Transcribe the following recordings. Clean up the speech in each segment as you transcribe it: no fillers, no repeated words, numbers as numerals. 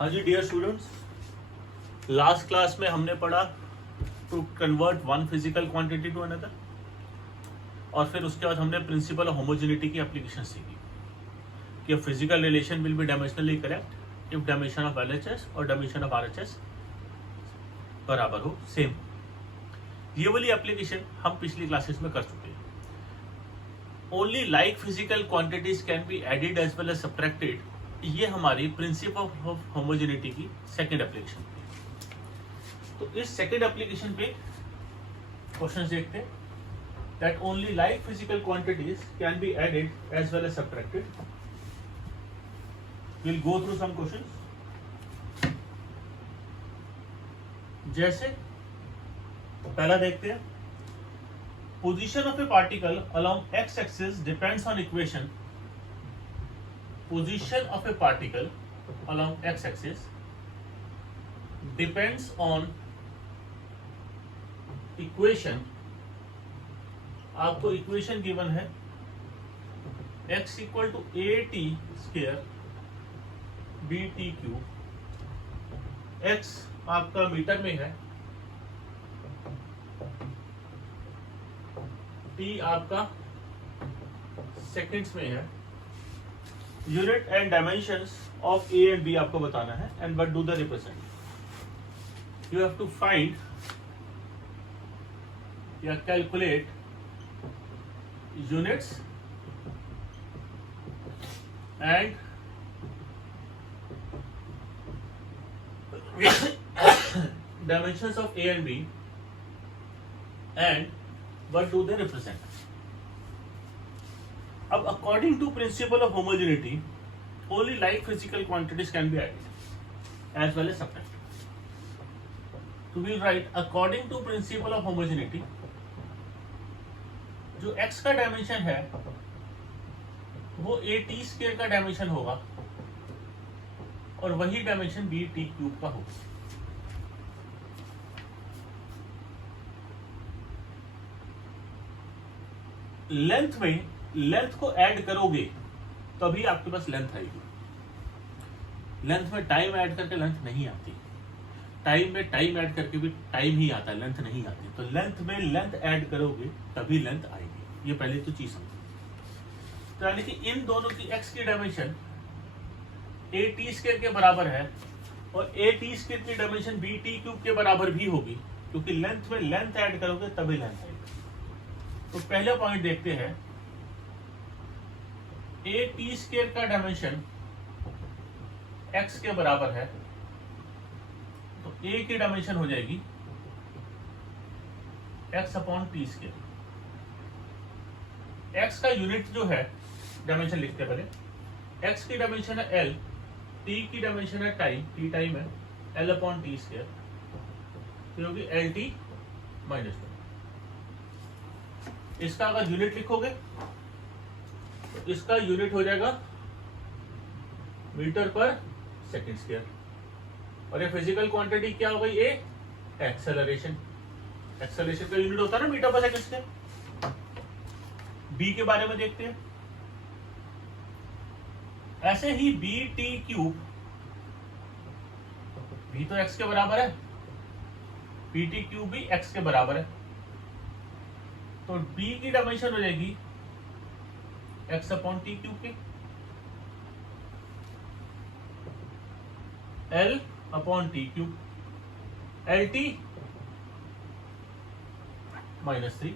हाँ जी dear students, last class में हमने पढ़ा to convert one physical quantity to another, और फिर उसके बाद हमने प्रिंसिपल ऑफ होमोजेनिटी की एप्लीकेशन सीखी कि physical relation will be dimensionally correct if dimension of LHS और डायमेंशन ऑफ आरएचएस बराबर हो, सेम। ये वाली एप्लीकेशन हम पिछली क्लासेस में कर चुके हैं। Only like physical quantities can be added as well as subtracted, ये हमारी प्रिंसिपल ऑफ होमोजेनिटी की सेकेंड एप्लीकेशन पे। तो इस सेकेंड एप्लीकेशन पे क्वेश्चन देखते हैं that only like physical quantities can be added as well as subtracted. We'll go through some questions. जैसे पहला देखते हैं, position of a particle along x-axis depends on equation. Position of a particle along x-axis depends on equation. आपको equation given है x equal to A T square B T cube. x आपका metre में है, t आपका seconds में है। Unit and dimensions of A and B आपको बताना है, and what do the represent. You have to find या calculate units and dimensions of A and B, and what do they represent. अब according to principle of homogeneity, only like physical quantities can be added as well as subtracted. So we will write according to principle of homogeneity, जो x का dimension है वो A T square का dimension होगा और वही dimension B T cube का होगा। लेंथ में लेंथ को ऐड करोगे तभी आपके पास लेंथ आएगी। लेंथ में टाइम ऐड करके लेंथ नहीं आती, टाइम में टाइम ऐड करके भी टाइम ही आता है, लेंथ नहीं आती। तो लेंथ में लेंथ ऐड करोगे तभी लेंथ आएगी, ये पहले तो चीज समझो। तो यानी कि इन दोनों की x की डायमेंशन ए टी स्क्वायर के बराबर है और ए टी स्क्वायर की डायमेंशन बी टी क्यूब के बराबर भी होगी, क्योंकि लेंथ में लेंथ ऐड करोगे तभी लेंथ आएगी। तो पहला पॉइंट देखते हैं, ए टी स्क्वायर का डायमेंशन x के बराबर है, तो a की डायमेंशन हो जाएगी x upon T square. x का यूनिट जो है, डायमेंशन लिखते हैं पहले। x की डायमेंशन है l, t की डायमेंशन है टाइम, t टाइम है, l अपॉन टी स्क्वायर, क्योंकि एल टी माइनस 1। इसका अगर यूनिट लिखोगे तो इसका यूनिट हो जाएगा मीटर पर सेकेंड स्क्वायर, और ये फिजिकल क्वांटिटी क्या हो गई, ए एक्सेलरेशन। एक्सेलरेशन का यूनिट होता है ना मीटर पर सेकंड स्क्वायर। बी के बारे में देखते हैं। ऐसे ही बी टी क्यूब, बी तो एक्स के बराबर है, बी टी क्यूब भी एक्स के बराबर है, तो बी की डायमेंशन हो जाएगी एक्स अपॉन टी क्यूब की, L upon T cube, L T minus 3।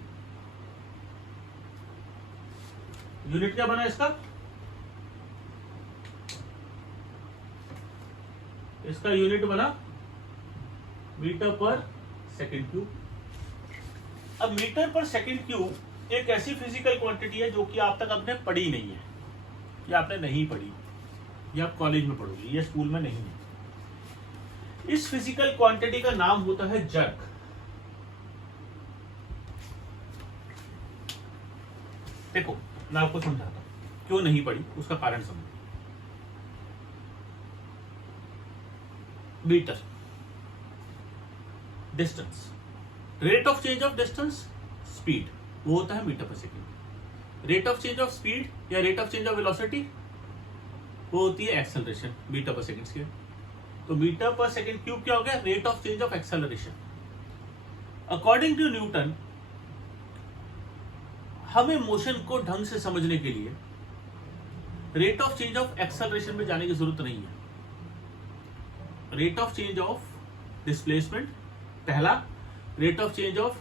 Unit क्या बना इसका, इसका यूनिट बना मीटर पर सेकेंड क्यूब। अब मीटर पर सेकेंड क्यूब एक ऐसी फिजिकल क्वांटिटी है जो कि आप तक आपने पढ़ी नहीं है, या आपने नहीं पढ़ी, या आप कॉलेज में पढ़ोगे, या स्कूल में नहीं है। इस फिजिकल क्वांटिटी का नाम होता है जर्क। देखो मैं आपको समझाता हूं, क्यों नहीं पढ़ी उसका कारण समझो। Metre distance, rate of change of distance speed, वो होता है मीटर पर second. Rate of change of speed या rate of change of velocity वो होती है एक्सेलरेशन मीटर पर सेकंड स्क्वायर। तो मीटर पर सेकेंड क्यूब क्या हो गया? Rate of change of acceleration. According to Newton, हमें मोशन को ढंग से समझने के लिए rate of change of acceleration में जाने की जरूरत नहीं है। Rate of change of displacement पहला, rate of change of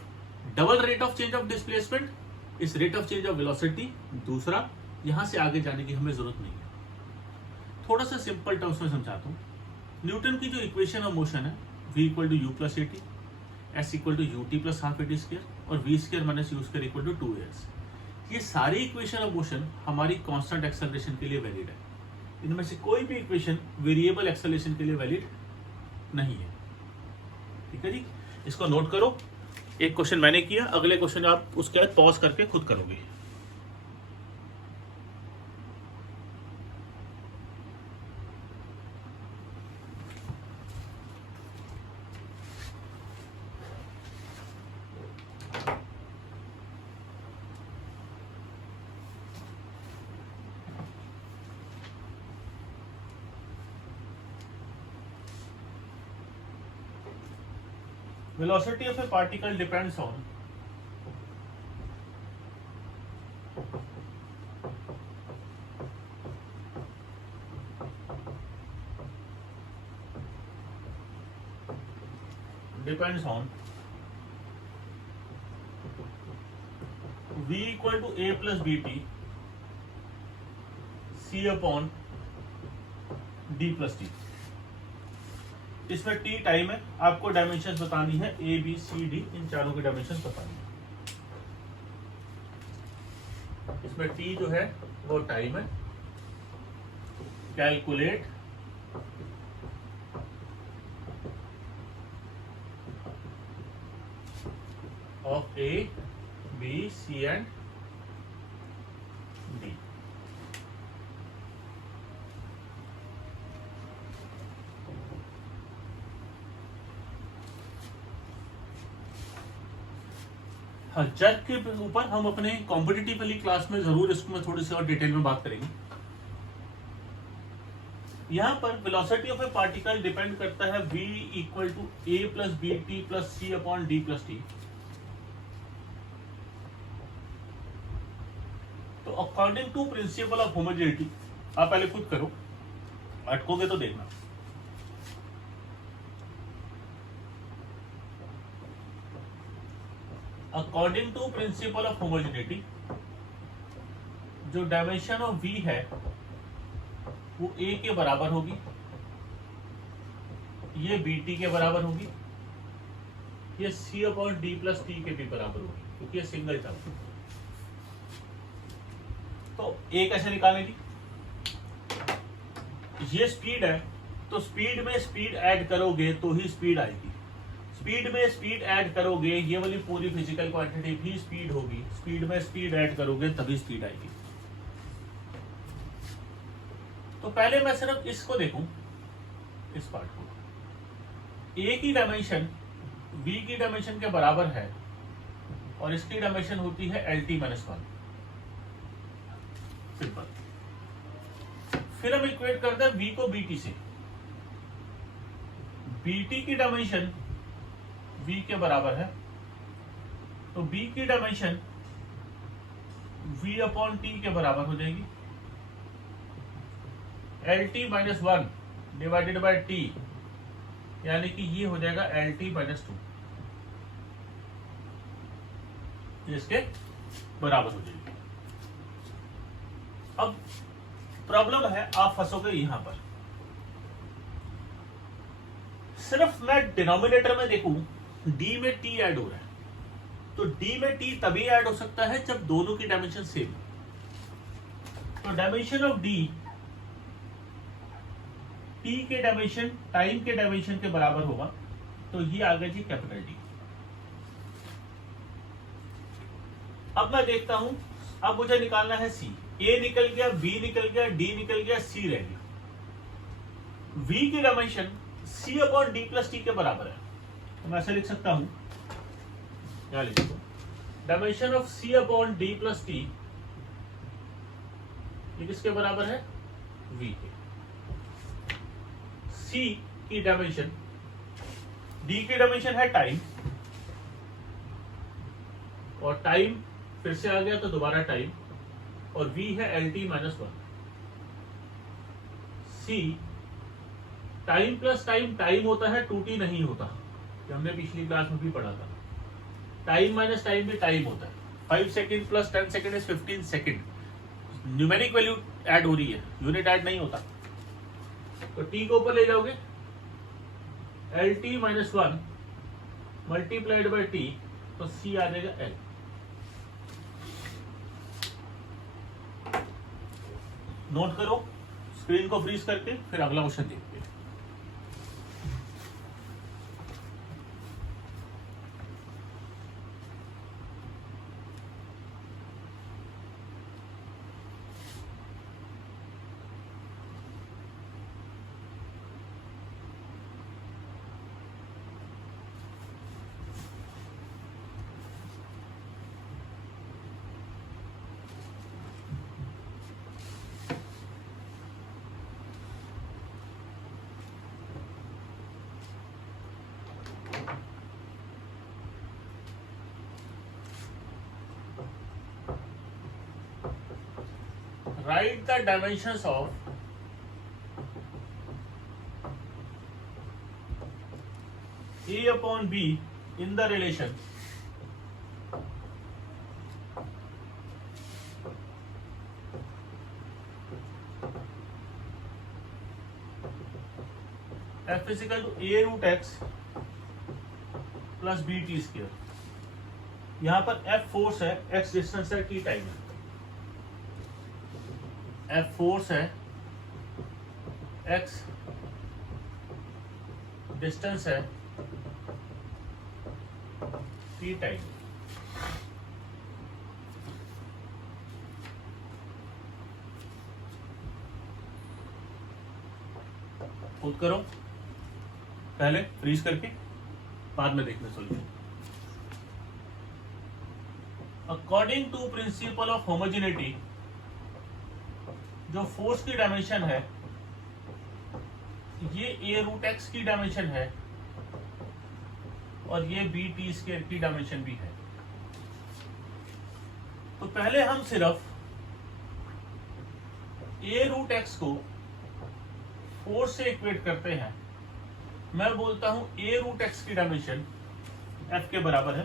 double rate of change of displacement is rate of change of velocity दूसरा। यहां से आगे जाने की हमें जरूरत नहीं है। थोड़ा सा सिंपल टर्म्स में समझाता हूं। न्यूटन की जो इक्वेशन ऑफ मोशन है v equal to u plus a t, s equal to u t plus half a t square और v square minus u square equal to 2as, ये सारी equation of motion हमारी constant acceleration के लिए valid है। इनमें से कोई भी इक्वेशन वेरिएबल एक्सेलरेशन के लिए वैलिड नहीं है। ठीक है जी, इसको नोट करो। एक क्वेश्चन मैंने किया, अगले क्वेश्चन आप उसके बाद पॉज करके खुद करोगे। Velocity of a particle depends on v equal to a plus bt c upon d plus t। इसमें t टाइम है, आपको डायमेंशंस बतानी है a b c d, इन चारों की डायमेंशंस बतानी है। इसमें t जो है वो टाइम है। Calculate of a b c and d। हाँ, जग के ऊपर हम अपने कॉम्पिटिटिव वाली क्लास में जरूर इसको मैं थोड़ी सी और डिटेल में बात करेंगे। यहां पर velocity of a particle depend करता है v equal to a plus b t plus c upon d plus t. तो according to principle of homogeneity, आप पहले खुद करो, अटकोगे तो देखना। According to principle of homogeneity, जो डायमेंशन ऑफ v है वो a के बराबर होगी, ये bt के बराबर होगी, ये c upon d plus T के भी बराबर होगी, क्योंकि ये सिंगल टर्म। तो a कैसे निकालेंगे? ये स्पीड है, तो स्पीड में स्पीड ऐड करोगे तो ही स्पीड आएगी। स्पीड में स्पीड ऐड करोगे, ये वाली पूरी फिजिकल क्वांटिटी भी स्पीड होगी। स्पीड में स्पीड ऐड करोगे तभी स्पीड आएगी। तो पहले मैं सिर्फ इसको देखूं, इस पार्ट को। ए की डायमेंशन बी की डायमेंशन के बराबर है और इसकी डायमेंशन होती है LT - 1। सिंपल। फिर हम इक्वेट करते हैं बी को BT से। BT की डायमेंशन v के बराबर है, तो b की डायमेंशन v अपॉन t के बराबर हो जाएगी। LT - 1 डिवाइडेड बाय t, यानी कि ये हो जाएगा LT - 2, इसके बराबर हो जाएगी। अब प्रॉब्लम है, आप फंसोगे यहां पर। सिर्फ मैं डिनोमिनेटर में देखूं, d में t ऐड हो रहा है, तो d में t तभी ऐड हो सकता है जब दोनों की डायमेंशन सेम। तो डायमेंशन ऑफ d t के डायमेंशन टाइम के डायमेंशन के बराबर होगा, तो ये आ गया जी कैपिटल D। अब मैं देखता हूं, अब मुझे निकालना है c। a निकल गया, b निकल गया, d निकल गया, c रह गया। v की dimension c upon d plus t के बराबर है, तो मैं ऐसे लिख सकता हूं, यहां लिख दो, dimension of c upon d plus t, ये किसके बराबर है? v के। c की डायमेंशन, डी की डायमेंशन है टाइम, और टाइम फिर से आ गया तो दोबारा टाइम, और v है LT माइनस 1। सी टाइम प्लस टाइम टाइम होता है, 2t नहीं होता, ये हमने पिछली क्लास में भी पढ़ा था। टाइम माइनस टाइम भी टाइम होता है। 5 second plus 10 second is 15 second. Numeric value add हो रही है, यूनिट ऐड नहीं होता। तो t को ऊपर ले जाओगे, LT minus 1 multiplied by t, तो c आ जाएगा L। नोट करो, स्क्रीन को फ्रीज करके फिर अगला क्वेश्चन देखते हैं। Write the dimensions of A upon B in the relation F is equal to A root x plus BT square. यहां पर F फोर्स है, x डिस्टेंस है, T टाइम है। F फोर्स है, x डिस्टेंस है, T time. खुद करो पहले फ्रीज करके, बाद में देखना solution. According to principle of homogeneity, जो फोर्स की डायमेंशन है ये a रूट एक्स की डायमेंशन है, और ये BT स्क्वायर की डायमेंशन भी है। तो पहले हम सिर्फ a रूट एक्स को फोर्स से इक्वेट करते हैं। मैं बोलता हूं a रूट एक्स की डायमेंशन f के बराबर है,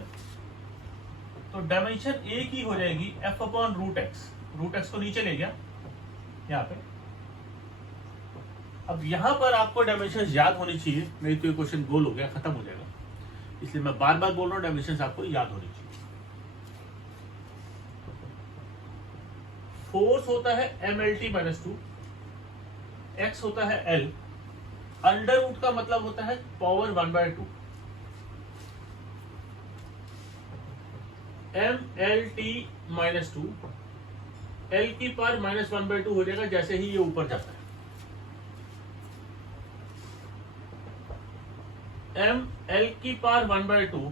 तो डायमेंशन a की हो जाएगी f upon root X. Root X को नीचे ले गया यहाँ पे। अब यहां पर आपको डायमेंशन याद होनी चाहिए, नहीं तो ये क्वेश्चन गोल हो गया, खत्म हो जाएगा। इसलिए मैं बार बार बोल रहा हूं, डायमेंशन आपको याद होनी चाहिए। फोर्स होता है MLT माइनस 2, एक्स होता है L, अंडर रूट का मतलब होता है पावर 1/2। MLT माइनस 2 L की पावर माइनस 1/2 हो जाएगा जैसे ही ये ऊपर जाता है। L की पावर 1/2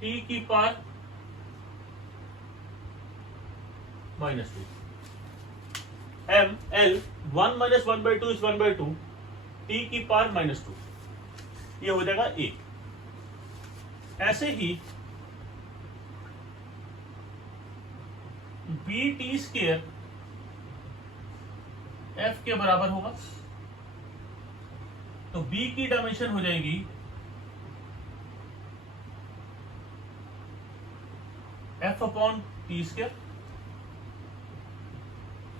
T की power minus 2। L 1 minus 1/2 is 1/2, T की पावर माइनस 2, ये हो जाएगा 1। ऐसे ही BT स्क्वायर F के बराबर होगा, तो B की डायमेंशन हो जाएगी F upon T square.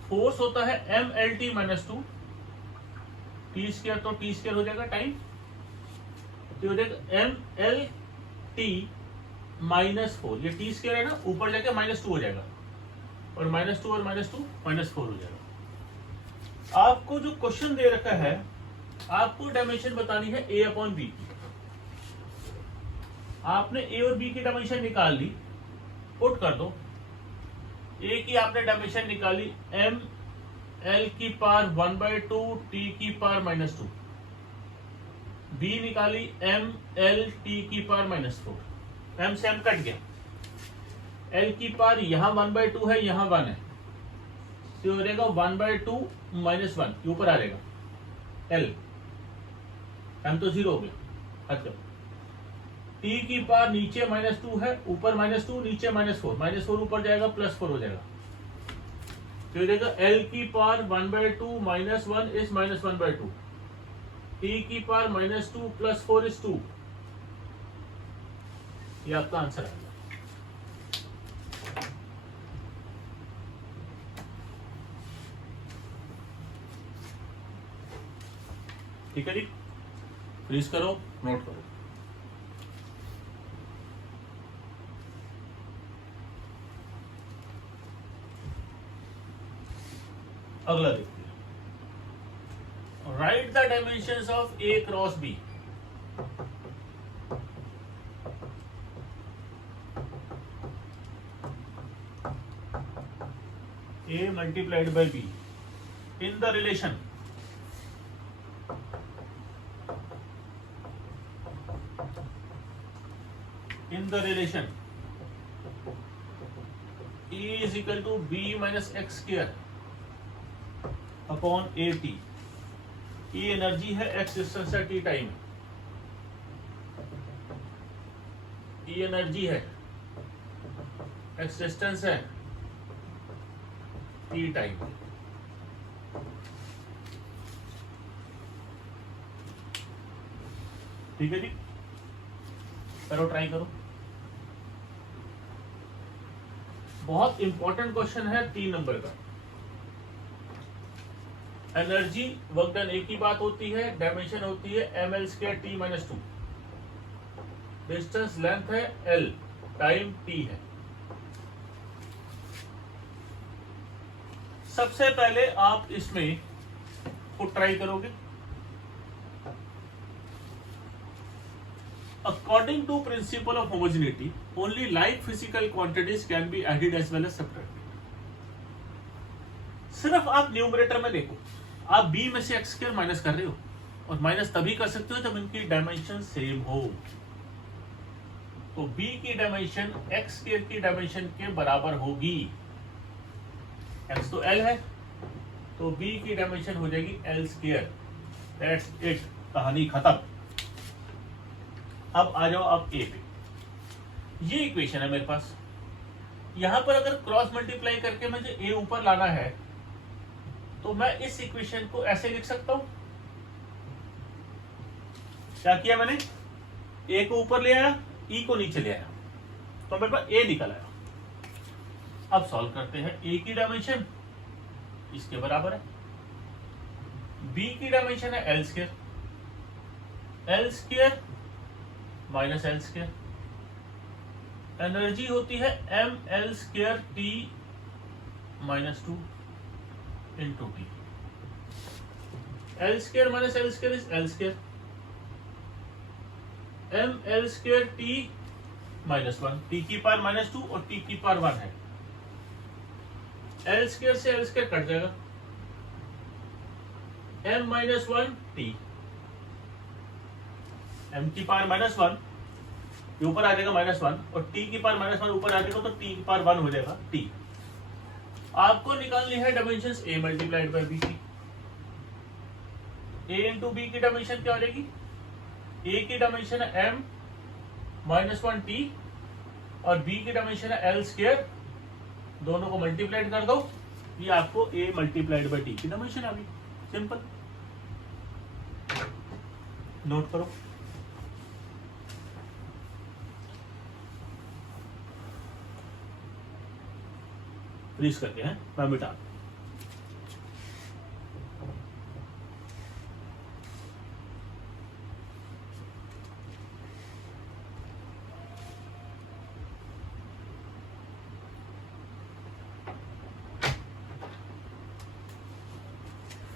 Force होता है MLT माइनस 2, T स्क्वायर तो T स्क्वायर हो जाएगा टाइम, तो हो जाएगा MLT माइनस 4। ये T स्क्वायर है ना, ऊपर जाके माइनस 2 हो जाएगा, और माइनस 2 और माइनस 2 माइनस 4 हो जाएगा। आपको जो क्वेश्चन दे रखा है, आपको डायमेंशन बतानी है A अपॉन B की। आपने A और B की डायमेंशन निकाल ली, पुट कर दो। A की आपने डायमेंशन निकाली ML की पावर 1/2, T की पावर माइनस 2। B निकाली ML T की पावर माइनस 4। M से M कट गया। L की पावर यहां 1/2 है, यहां 1 है, तो हो जाएगा 1/2 माइनस 1, ऊपर आ जाएगा L। m तो 0 हो गया, हद कर। t की पावर नीचे -2 है, ऊपर -2, नीचे -4, -4 ऊपर जाएगा +4 हो जाएगा, तो देखो l की पावर 1/2 -1 इज -1/2, t की पावर -2 + 4 इज 2। ये आपका आंसर आएगा। ठीक है जी, फ्रीज करो, नोट करो। अगला देखते हैं, write the dimensions of A cross B. A multiplied by B in the relation E is equal to B minus x square upon AT। E energy है, x डिस्टेंस है, t टाइम। E एनर्जी है, x distance है, t time. ठीक है जी, करो, try करो। बहुत important question है 3 नंबर का। एनर्जी वर्क डन एक ही बात होती है, डायमेंशन होती है ml² t-2, डिस्टेंस लेंथ है l, टाइम t है। सबसे पहले आप इसमें खुद ट्राई करोगे। According to principle of homogeneity only like physical quantities can be added as well as subtracted. सिर्फ आप न्यूमरेटर में देखो, आप b में से x² माइनस कर रहे हो, और माइनस तभी कर सकते हो जब इनकी डायमेंशन सेम हो। तो b की डायमेंशन x² की डायमेंशन के बराबर होगी। x तो l है, तो b की डायमेंशन हो जाएगी l²। दैट्स इट, कहानी खत्म। अब आ जाओ आप a पे। ये इक्वेशन है मेरे पास, यहां पर अगर क्रॉस मल्टीप्लाई करके मुझे a ऊपर लाना है तो मैं इस इक्वेशन को ऐसे लिख सकता हूं। क्या किया मैंने, a को ऊपर ले आया, e को नीचे ले आया, तो मेरे पास a निकल आया। अब सॉल्व करते हैं। a की डायमेंशन इसके बराबर है, b की डायमेंशन है l², l² minus l², energy होती है ml² t-2 into T. l² minus l² is l², ml² t-1, t की पावर -2 और t की पावर 1 है, l² से l² कट जाएगा, m-1 t, m की पावर -1 ये ऊपर आ जाएगा -1, और t की पावर -1 ऊपर आ जाएगा, तो t की पावर 1 हो जाएगा t। आपको निकालनी है dimensions a multiplied by b की। a इंटू b की डायमेंशन क्या हो जाएगी, a की डायमेंशन है m-1 t और b की डायमेंशन है l², दोनों को मल्टीप्लाइड कर दो, ये आपको a मल्टीप्लाइड बाय t की डायमेंशन आ गई। सिंपल, नोट करो। फ्रीज करके हैं, मैं मिटा।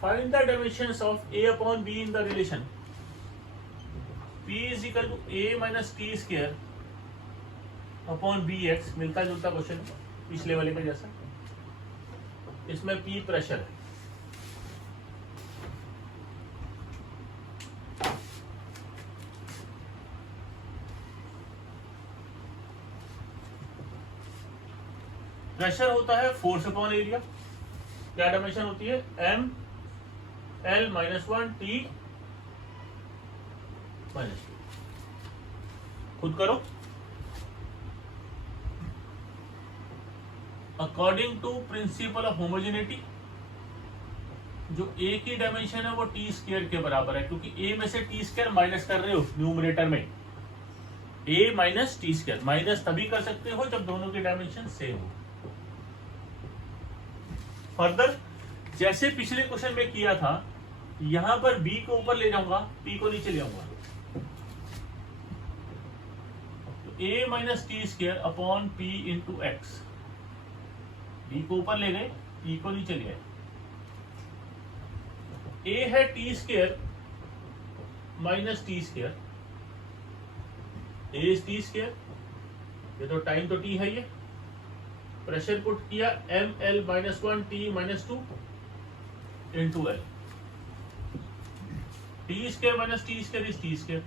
Find the dimensions of a upon b in the relation p is equal to a minus t² upon bx। मिलता जुलता क्वेश्चन पिछले वाले का जैसा, इसमें p प्रेशर है, प्रेशर होता है फोर्स अपॉन एरिया। क्या डायमेंशन होती है, m l-1 t -2। खुद करो। According to principle of homogeneity, जो ए की डायमेंशन है वो टी स्क्वायर के बराबर है, क्योंकि ए में से टी स्क्वायर माइनस कर रहे हो न्यूमरेटर में, ए माइनस टी स्क्वायर। माइनस तभी कर सकते हो जब दोनों की डायमेंशन सेम हो। फर्दर जैसे पिछले क्वेश्चन में किया था, यहां पर बी को ऊपर ले जाऊंगा, पी को नीचे ले आऊंगा, तो a minus T square upon p into x. B को ऊपर ले गए, पी को नीचे ले आए। ए है T square minus T square, A is T square, ये तो टाइम तो टी है, ये प्रेशर पुट किया M L minus 1 T minus 2 into L. T square minus T square is T square,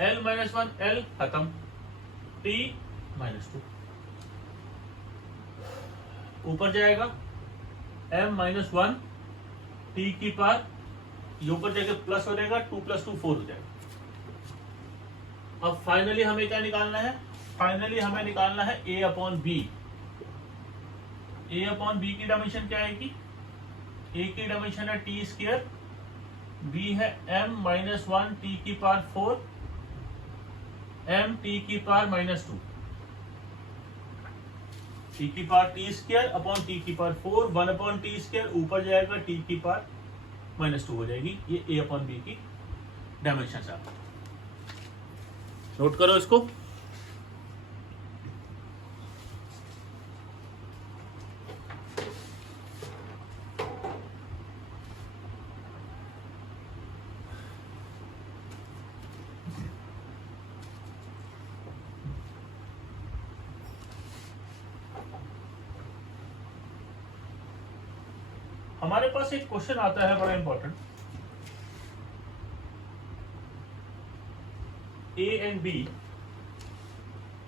L minus 1 L खत्म, T minus 2 ऊपर जाएगा, m minus 1 T की पार, ये ऊपर जाके प्लस हो जाएगा, 2 + 2 4 हो जाएगा। अब फाइनली हमें क्या निकालना है? फाइनली हमें निकालना है a upon B. a upon B की डायमेंशन क्या आएगी? a की डायमेंशन है टी स्क्वायर, b है m माइनस 1 टी की पार 4, m टी की पार माइनस 2, टी की पार टी स्क्वायर अपॉन टी की पार 4, 1 अपॉन टी स्क्वायर ऊपर जाएगा, टी की पार माइनस 2 हो जाएगी। ये a अपॉन बी की डायमेंशन है। नोट करो इसको। हमारे पास एक क्वेश्चन आता है बड़ा important, A and B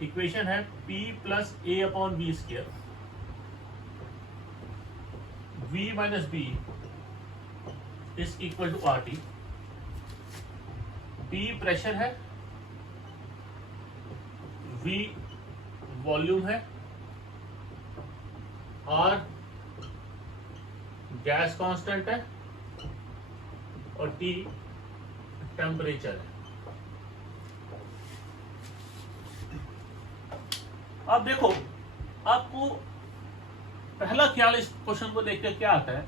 equation है p plus A upon B square, v minus B is equal to R T. p pressure है, v वॉल्यूम है, r गैस कांस्टेंट है और T टेम्परेचर है। अब देखो, आपको पहला ख्याल इस क्वेश्चन को देखकर क्या आता है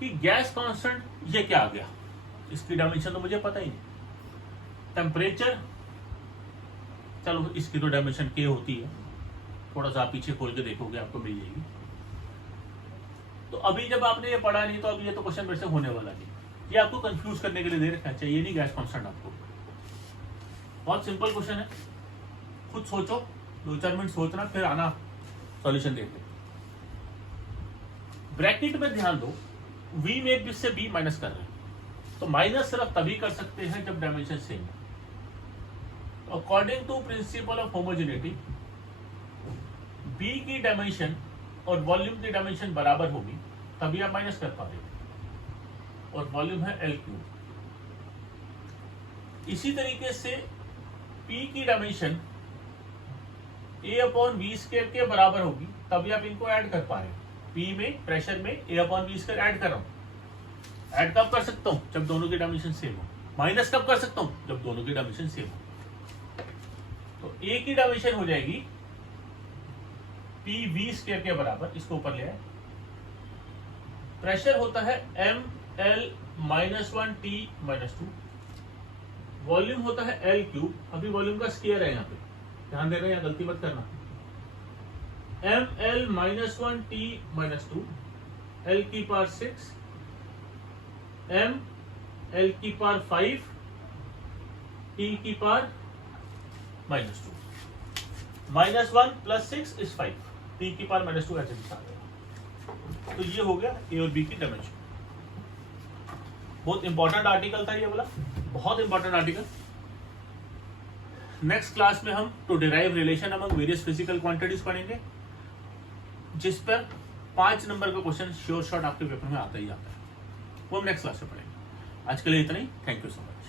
कि गैस कांस्टेंट ये क्या आ गया, इसकी डायमेंशन तो मुझे पता ही नहीं। टेम्परेचर, चलो इसकी तो डायमेंशन K होती है, थोड़ा सा पीछे खोल के देखोगे आपको मिल जाएगी। तो अभी जब आपने ये पढ़ा नहीं, तो अभी ये तो क्वेश्चन मेरे से होने वाला नहीं, ये आपको कंफ्यूज करने के लिए दे रखा चाहिए, ये नहीं गैस कांस्टेंट आपको। बहुत सिंपल क्वेश्चन है, खुद सोचो, 2-4 मिनट सोचना, फिर आना सॉल्यूशन देखते। ब्रैकेट में ध्यान दो, v में से b माइनस कर रहे हैं, तो माइनस सिर्फ तभी कर सकते हैं जब डायमेंशन सेम है। According to principle of homogeneity, b की डायमेंशन और वॉल्यूम की डायमेंशन बराबर होगी, तभी आप माइनस कर पा रहे हो, और वॉल्यूम है L3। इसी तरीके से P की dimension A upon B square के बराबर होगी, तभी आप इनको ऐड कर पा रहे हो। P में प्रेशर में A upon B square add कर रहा हूं। ऐड कब कर सकता हूं? जब दोनों की डायमेंशन सेम हो। माइनस कब कर सकता हूं? जब दोनों की डायमेंशन सेम हो। तो A की डायमेंशन हो जाएगी P v स्क्वायर के बराबर, इसको ऊपर ले आए। प्रेशर होता है m l minus 1 t minus 2, volume होता है L3, अभी वॉल्यूम का स्क्वायर है यहाँ पे, ध्यान देना, यहाँ गलती मत करना। m l minus 1 t minus 2, l की पावर 6, m l की पावर 5, t की power minus 2, minus 1 plus 6 is 5, t की पावर माइनस 2 ऐसे दिखा रहे हैं। तो ये हो गया a और b की डायमेंशन। बहुत इंपॉर्टेंट आर्टिकल था ये वाला, बहुत इंपॉर्टेंट आर्टिकल। नेक्स्ट क्लास में हम to derive relation among various physical quantities पढ़ेंगे, जिस पर 5 नंबर का क्वेश्चन श्योर शॉट आपके पेपर में आता ही आता है, वो हम नेक्स्ट क्लास में पढ़ेंगे। आज के लिए इतना ही, थैंक यू सो मच।